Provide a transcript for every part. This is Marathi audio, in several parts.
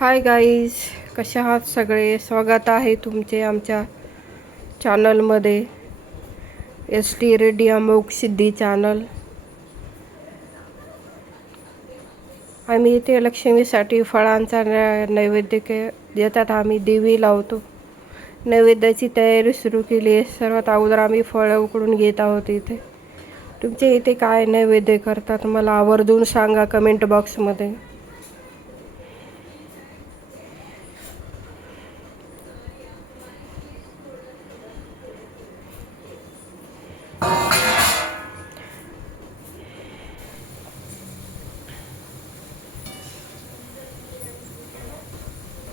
हाय गाईज, कशा आहात सगळे. स्वागत आहे तुमचे आमच्या चॅनलमध्ये, एस टी रेड्डी अमोघ सिद्धी चॅनल. आम्ही इथे लक्ष्मीसाठी फळांचा नैवेद्य देतात. आम्ही दिवे लावतो. नैवेद्याची तयारी सुरू केली आहे. सर्वात अगोदर आम्ही फळं उकडून घेत आहोत. इथे तुमच्या इथे काय नैवेद्य करतात मला आवर्जून सांगा कमेंट बॉक्समध्ये.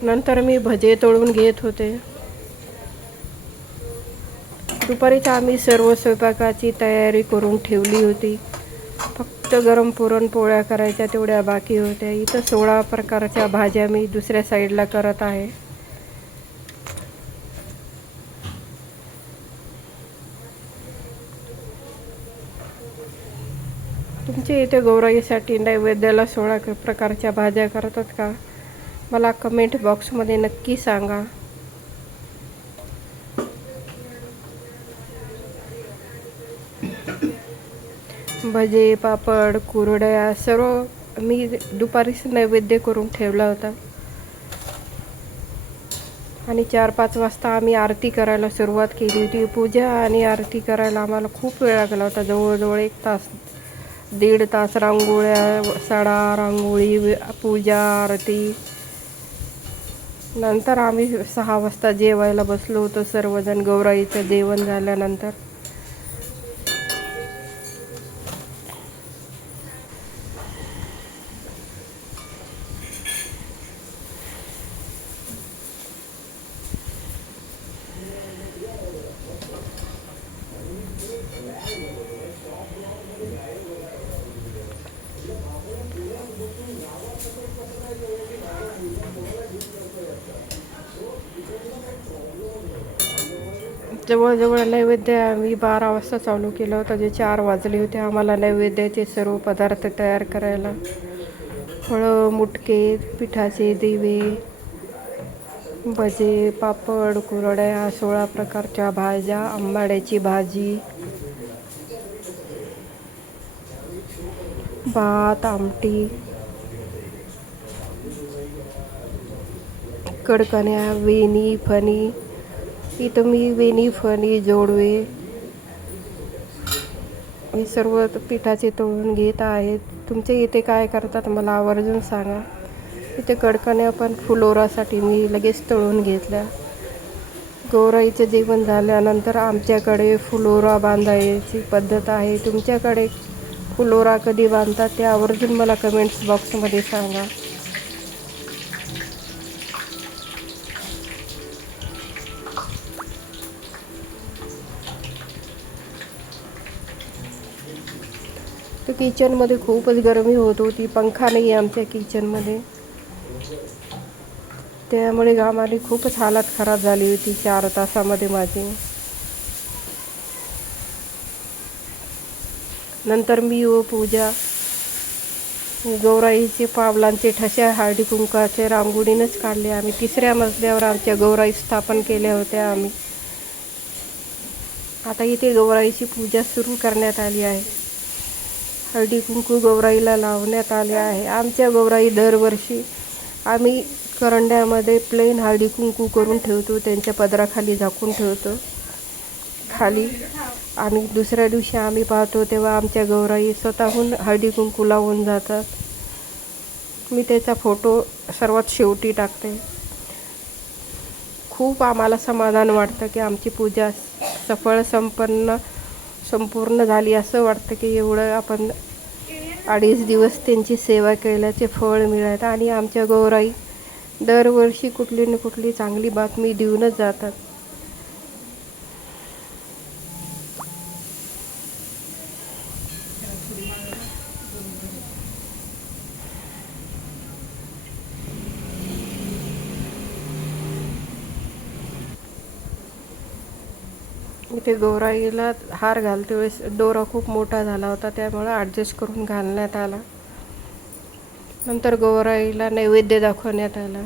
नंतर मी भजे तळून घेत होते. दुपारीच आम्ही सर्व स्वयंपाकाची तयारी करून ठेवली होती. फक्त गरम पुरणपोळ्या करायच्या तेवढ्या बाकी होत्या. इथं 16 प्रकारच्या भाज्या मी दुसऱ्या साईडला करत आहे. तुमच्या इथे गौराईसाठी नैवेद्याला 16 प्रकारच्या भाज्या करतात का मला कमेंट बॉक्समध्ये नक्की सांगा. भजे, पापड, कुरड्या सर्व मी दुपारीच नैवेद्य करून ठेवला होता. आणि 4-5 वाजता आम्ही आरती करायला सुरुवात केली होती. पूजा आणि आरती करायला आम्हाला खूप वेळ लागला होता. जवळजवळ 1 तास 1.5 तास. रांगोळ्या, सडा, रांगोळी, पूजा, आरती. नंतर आम्ही 6 वाजता जेवायला बसलो होतो सर्वजण. गौराईचं जेवण झाल्यानंतर जवळजवळ नैवेद्य आम्ही 12 वाजता चालू केलं होतं. जे 4 वाजले होते आम्हाला नैवेद्याचे सर्व पदार्थ तयार करायला. फळं, मुटके, पिठाचे दिवे, भजे, पापड, कुरड्या, 16 प्रकारच्या भाज्या, आंबाड्याची भाजी, भात, आमटी, कडकण्या, वेणी, फणी. इथं मी वेणी, फणी, जोडवे हे सर्व पिठाचे तळून घेत आहेत. तुमच्या इथे काय करतात मला आवर्जून सांगा. इथे कडकण्या पण फुलोरासाठी मी लगेच तळून घेतल्या. गौराईचं जेवण झाल्यानंतर आमच्याकडे फुलोरा बांधायची पद्धत आहे. तुमच्याकडे फुलोरा कधी बांधतात ते आवर्जून मला कमेंट्स बॉक्समध्ये सांगा. तर किचनमध्ये खूपच गरमी होत होती. पंखा नाही आहे आमच्या किचनमध्ये, त्यामुळे घामाने खूपच हालत खराब झाली होती 4 तासामध्ये माझी. नंतर मी व पूजा गौराईचे पावलांचे ठसे हळदी कुंकाचे रांगोळीनंच काढले. आम्ही 3ऱ्या मजल्यावर आमच्या गौराई स्थापन केल्या होत्या आम्ही. आता इथे गौराईची पूजा सुरू करण्यात आली आहे. हळदी कुंकू गौराईला लावण्यात आले आहे. आमच्या गौराई दरवर्षी आम्ही करंड्यामध्ये प्लेन हळदी कुंकू करून ठेवतो. त्यांच्या पदराखाली झाकून ठेवतो खाली. आणि दुसऱ्या दिवशी आम्ही पाहतो तेव्हा आमच्या गौराई स्वतःहून हळदी कुंकू लावून जातात. मी त्याचा फोटो सर्वात शेवटी टाकते. खूप आम्हाला समाधान वाटतं की आमची पूजा सफळ संपूर्ण झाली. असं वाटतं की एवढं आपण 2.5 दिवस त्यांची सेवा केल्याचे फळ मिळत. आणि आमच्या गौराई दरवर्षी कुठली ना कुठली चांगली बातमी देऊनच जातात. इथे गौराईला हार घालते वेळेस दोरा खूप मोठा झाला होता, त्यामुळे ॲडजस्ट करून घालण्यात आला. नंतर गौराईला नैवेद्य दाखवण्यात आला.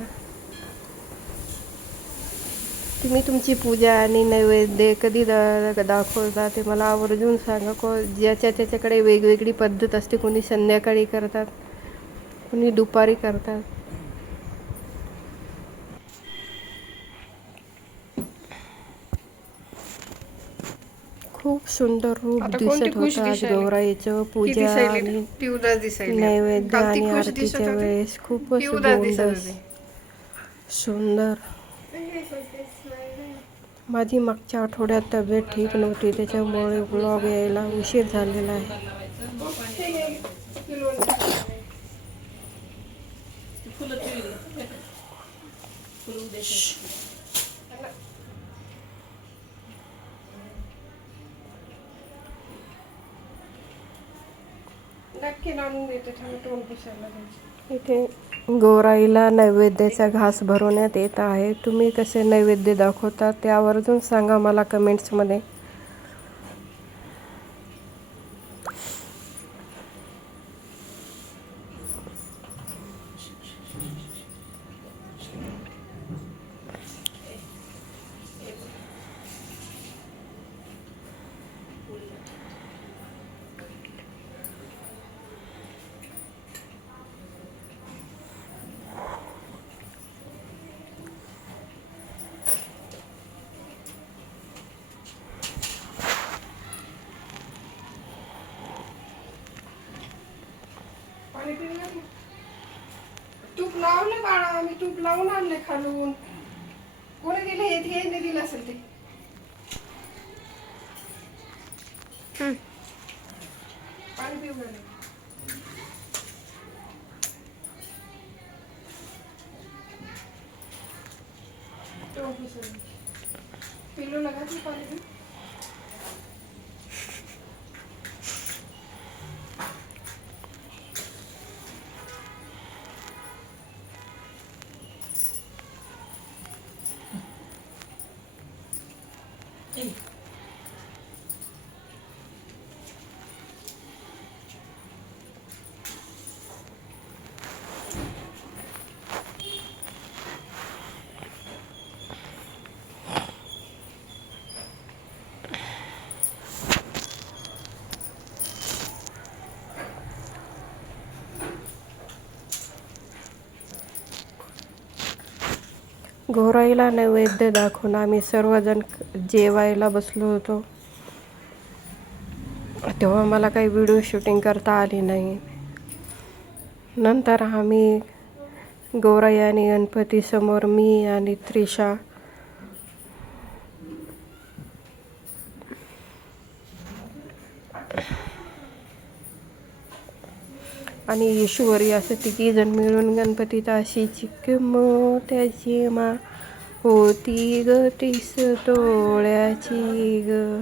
तुम्ही तुमची पूजा आणि नैवेद्य कधी दाखवता ते मला आवर्जून सांगा. ज्याच्या त्याच्याकडे वेगवेगळी पद्धत असते. कोणी संध्याकाळी करतात, कोणी दुपारी करतात. खूप सुंदर रूप दिसत होतं आज गौराईचं. पूजा आणि नैवेद्य आणि आरतीच्या वेळेस खूपच गोंडस सुंदर. माझी मागच्या आठवड्यात तब्येत ठीक नव्हती, त्याच्यामुळे ब्लॉग यायला उशीर झालेला आहे. इथे गौराईला नैवेद्याचा घास भरवण्यात येत आहे. तुम्ही कसे नैवेद्य दाखवता ते आवर्जून सांगा मला कमेंट्समध्ये. तूप लावलं बाळा, मी तूप लावून आणले खालून. कोणी दिले? हे दिलं असेल ते. पाणी पिऊ घाले. पिल्लू लगा ती पाणी पिऊ. गौराईला नैवेद्य दाखवून आम्ही सर्वजण जेवायला बसलो होतो. तेव्हा मला काही व्हिडिओ शूटिंग करता आली नाही. नंतर आम्ही गौराई आणि गणपती समोर मी आणि त्रिशा आणि ईश्वरी असं तिघी जण मिळून गणपतीत अशी चिकमोत्याची मा होती ग 30 तोळ्याची ग.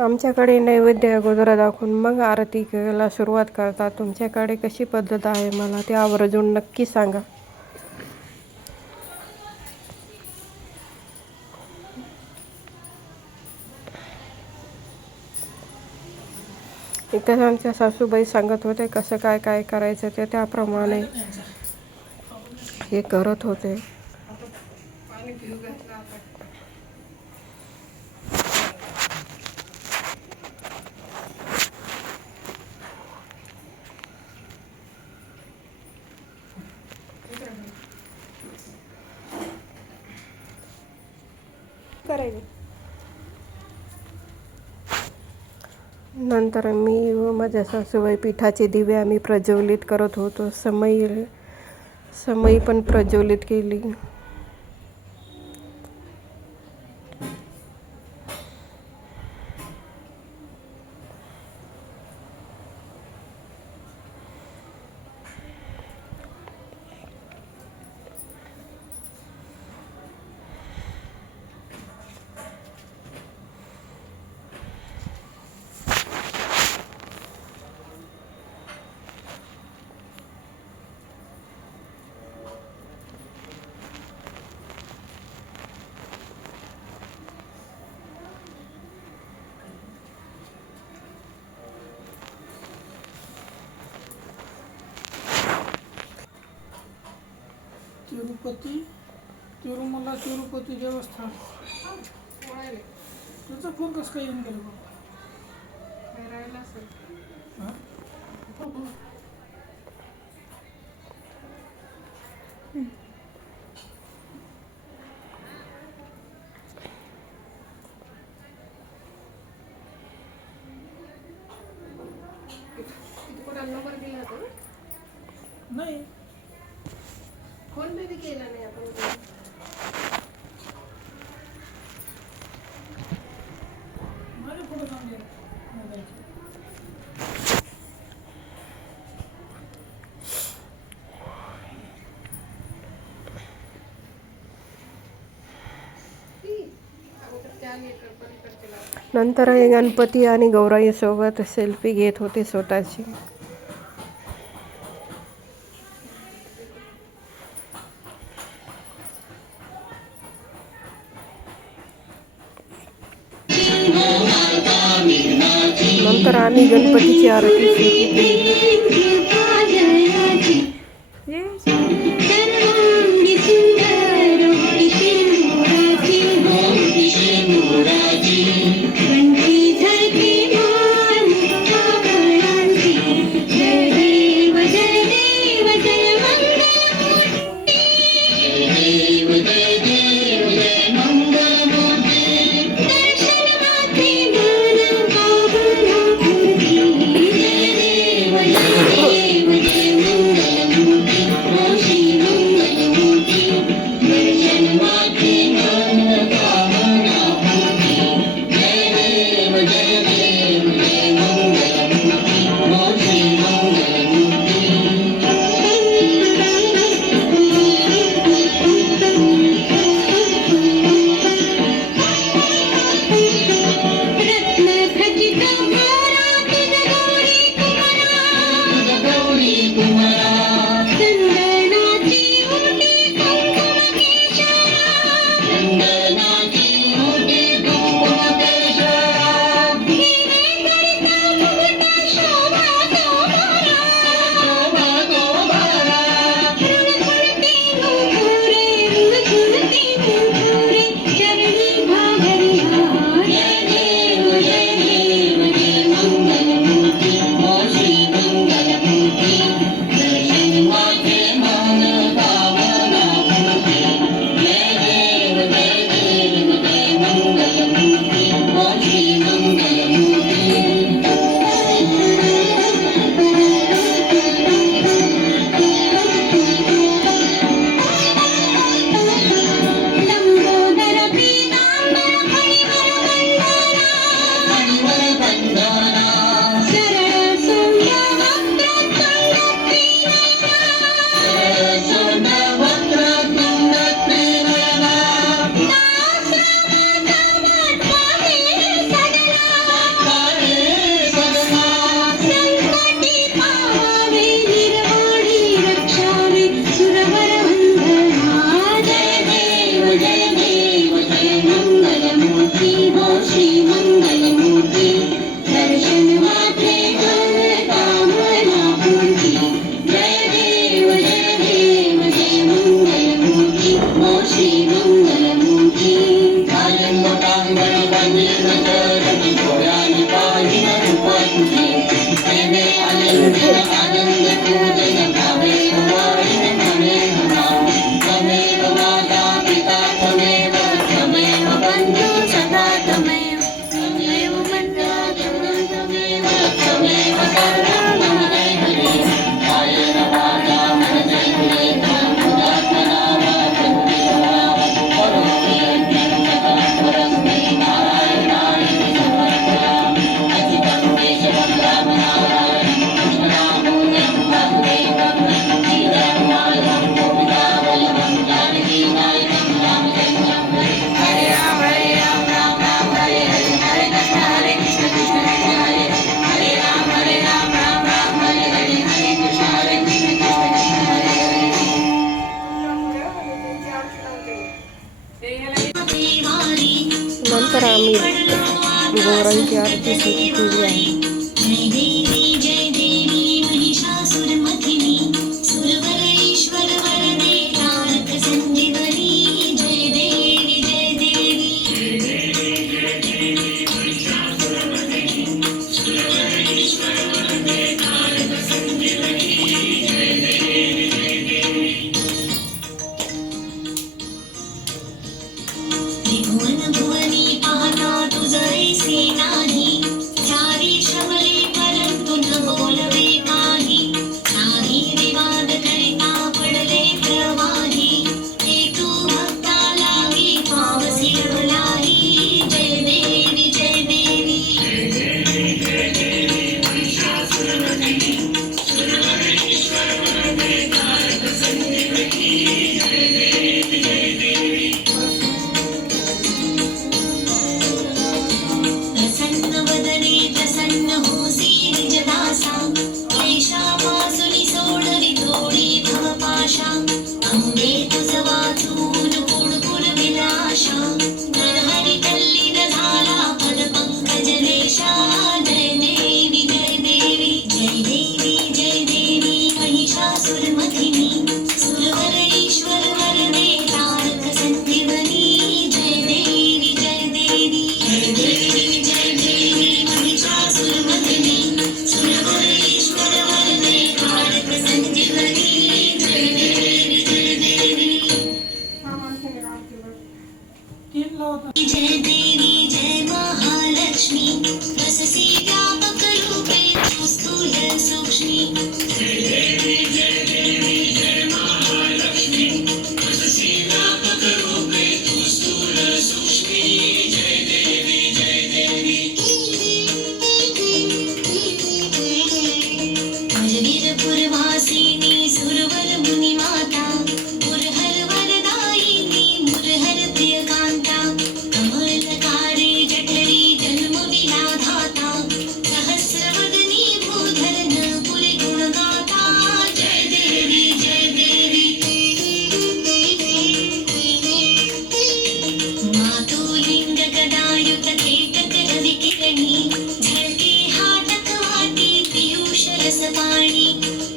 आमच्याकडे नैवेद्य अगोदर दाखवून मग आरती करायला सुरुवात करतात. तुमच्याकडे कशी पद्धत आहे मला ते आवर्जून नक्की सांगा. इथे आमच्या सासूबाई सांगत होते कसं काय काय करायचं ते त्याप्रमाणे हे करत होते. नंतर मी व माझ्या सासूबाई पिठाचे दिवे आम्ही प्रज्वलित करत होतो. समई पण प्रज्वलित केली. तिरुपती तिरुमला तिरुपती देवस्थान. त्याचा फोन कसं काय येऊन गेला बाबा? राहिला असेल. हां नंबर दिला होता ना? नाही फोन पे बी केला नाही आपण. माझे फोटो चांगले मोबाईलचे. नंतर हे गणपती आणि गौराई सोबत सेल्फी घेत होते स्वतःची. नंतर आम्ही गणपतीची आरती सुरू केली. नंतर आम्ही गौराईची आरती सुरू केली आहे. जयते तुझ वाचून पुणपुर विलाशा नरहरी तल्लीन झाला पद पंकज रेषा जय देवी जय देवी जय देवी जय देवी महिषासुरमथिनी सुरवर ईश्वर वरदे तारक संजीवनी जय देवी जय देवी जय देवी जय देवी महिषासुरमथिनी सुरवर ईश्वर वरदे तारक संजीवनी जय देवी जय देवी तीन लावता जय देवी जय महालक्ष्मी रससी व्यापक रूपे तू स्थूल सूक्ष्मी पुरवासिनी सुरवर मुनि माता मुरहर वरदायिनी मुरहर प्रिय कांता कमलकारी जठरी जन्म विलाधाता सहस्रवदनी भूधरन पुरि गुणगाता जय देवी जय देवी मातुलिंग गदायुत केतक रविकिरणी झळके हाटक वाटी पीयूष रस पाणी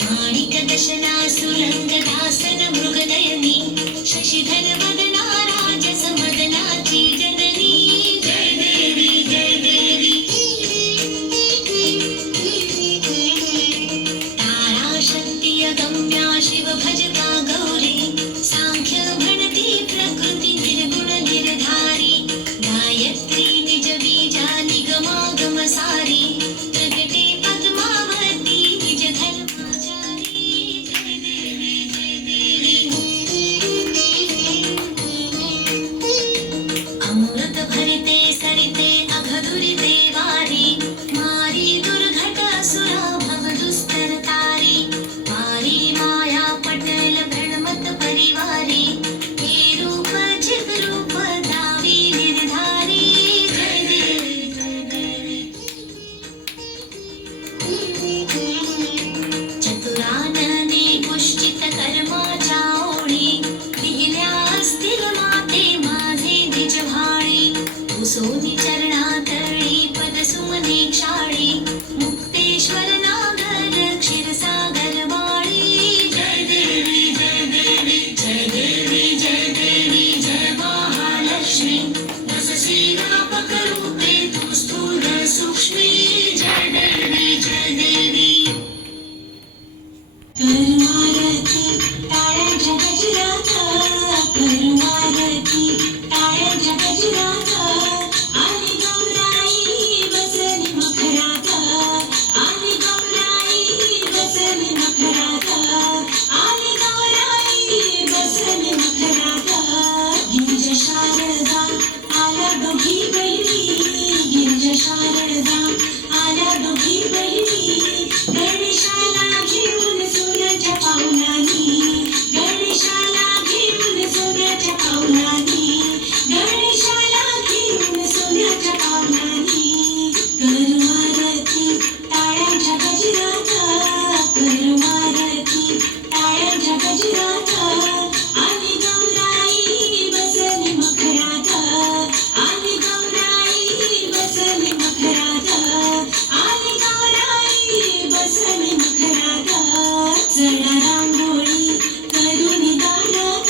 माणिक दशना सुरंग दासन मृगनयनी शशिधर वदना राजस मदनाची जननी जय देवी जय देवी तारा शक्ती अगम्या शिव भजता गौरी सांख्य भणती प्रकृती निर्गुण निर्धारी गायत्री निज बीजा निगमागम सारी प्रगटे पद्मावती निज धर्माचारी जय देवी जय देवी अमृत भरिते सरिते अघदुरिते वारी मारी दुर्घट असुरा भव दुस्तर तारी वारी माया पटल प्रणमत परिवारी हे रूप जिग रूप दावी निर्धारी जय देवी जय देवी चतुरानने पुष्टित कर्माच्या ओळी लिहिल्या असतील माते माझे निज भाळी कुसोनी चरणातळी पद सुमने क्षाळी मुक्तेश्वर नागर क्षीरसागर बाळी जय देवी जय देवी जय देवी जय देवी जय महालक्ष्मी रससी व्यापक रूपे तू स्थूल सूक्ष्मी जय देवी जय देवी करुणारती टाळ्यांच्या गजरात करुणारती टाळ्यांच्या गजरात आली गौराई बसली मखरात आली गौराई बसली मखरात आली गौराई बसली मखरात गिरिज शारदा आल्या दोघी बहिणी गिरिज शारदा आल्या दोघी बहिणी गणेशाला घेऊन सोन्याच्या पावलानी गणेशाला घेऊन सोन्याच्या पावलानी गणेशाला घेऊन सोन्याच्या पावलानी करुणारती टाळ्यांच्या गजरात करुणारती टाळ्यांच्या गजरात आली गौराई बसली मखरात आली गौराई बसली मखरात आली गौराई बसली मखरात सडा रांगोळी करुणी दारात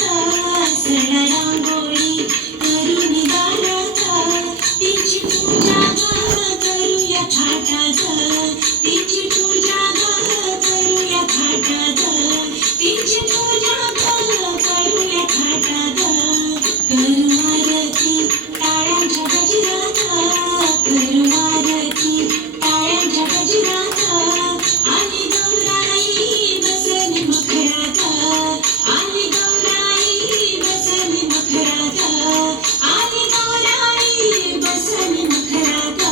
सडा रांगोळी करुणी दारात तिची पूजा करूया थाटात तिची पूजा करूया थाटात तिची पूजा करूया थाटात करुणारती टाळ्यांच्या गजरात करुणारती टाळ्यांच्या गजरात आली गौराई बसली मखरात आली गौराई बसली मखरात आली गौराई बसली मखरात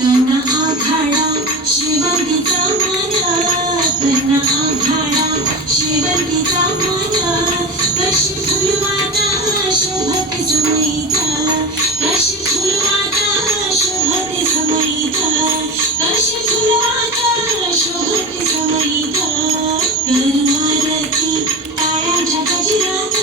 कना आघाडा शिवंतीचा मन कना आघाडा शिवंतीचा मन कशी फुलवात शोभते समयीत कशी फुलवात शोभते समयीत कशी फुलवात शोभते समयीत करुणारती टाळ्यांच्या गजरात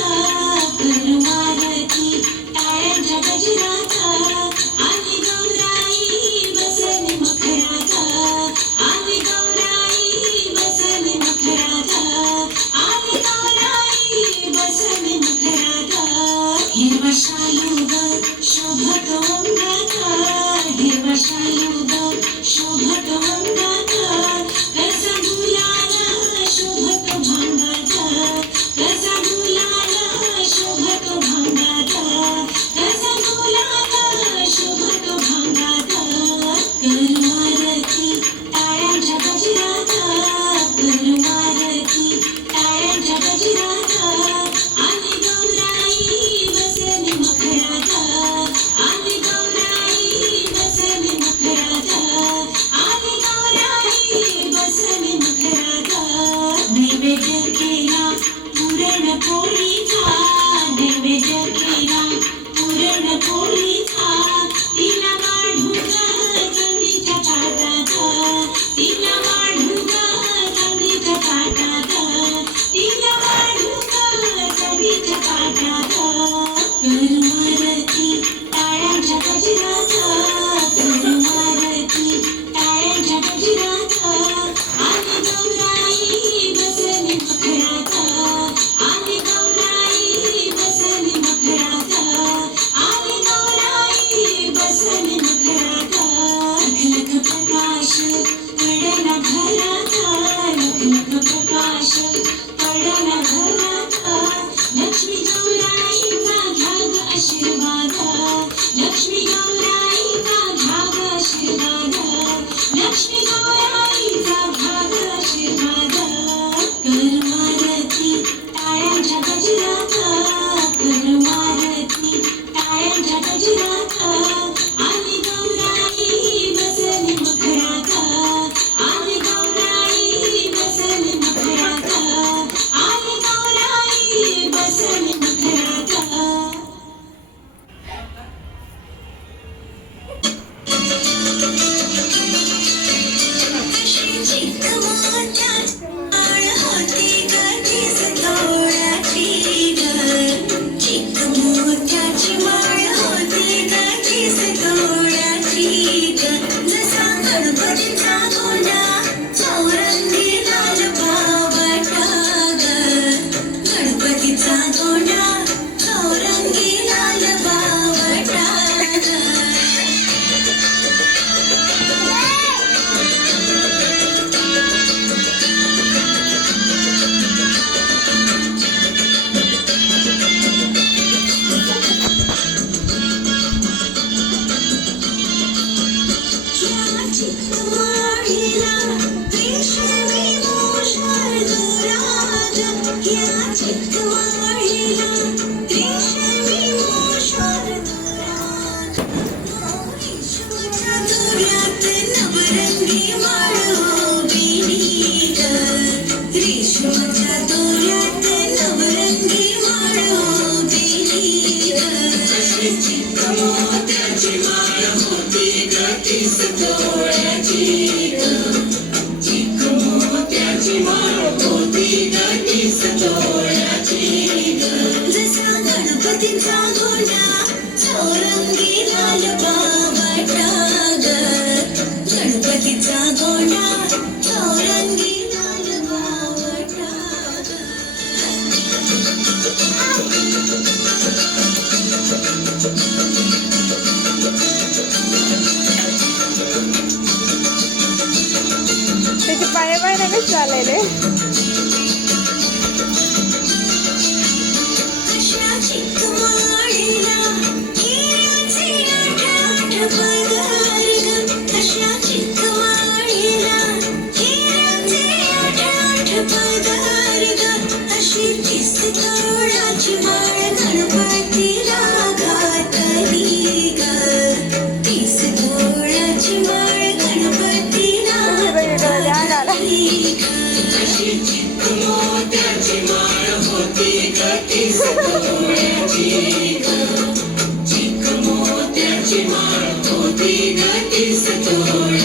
चित्तवाळीला रेशमी मोशार दोऱ्यात रेशमाच्या दोऱ्यात नवरंगी माळ ओविली ग रेशमाच्या दोऱ्यात नवरंगी माळ ओविली ग अशी चिक्क मोत्याची माळ होती ग तीस तोळ्याची ग चिक्क मोत्याची माळ होती ग तीस तोळ्याची ग जसा गणपतीचा गोंडा चौरंगी लाल बावटा ग गणपतीचा गोंडा चौरंगी लाल बावटा ग त्याचे पाय कसे चालले अशा चिक्कमाळीला हिऱ्याचे आठ पदर ग अशा चिक्कमाळीला हिऱ्याचे आठ पदर ग अशी 30 तोळाची माळ गणपतीला घातली ग 30 तोळाची माळ गणपतीला घातली ग अशी चिक्क मोत्याची माळ होती ग 30 तोळ्याची ग चिक्क मोत्याची माळ होती ग 30 तोळ्याची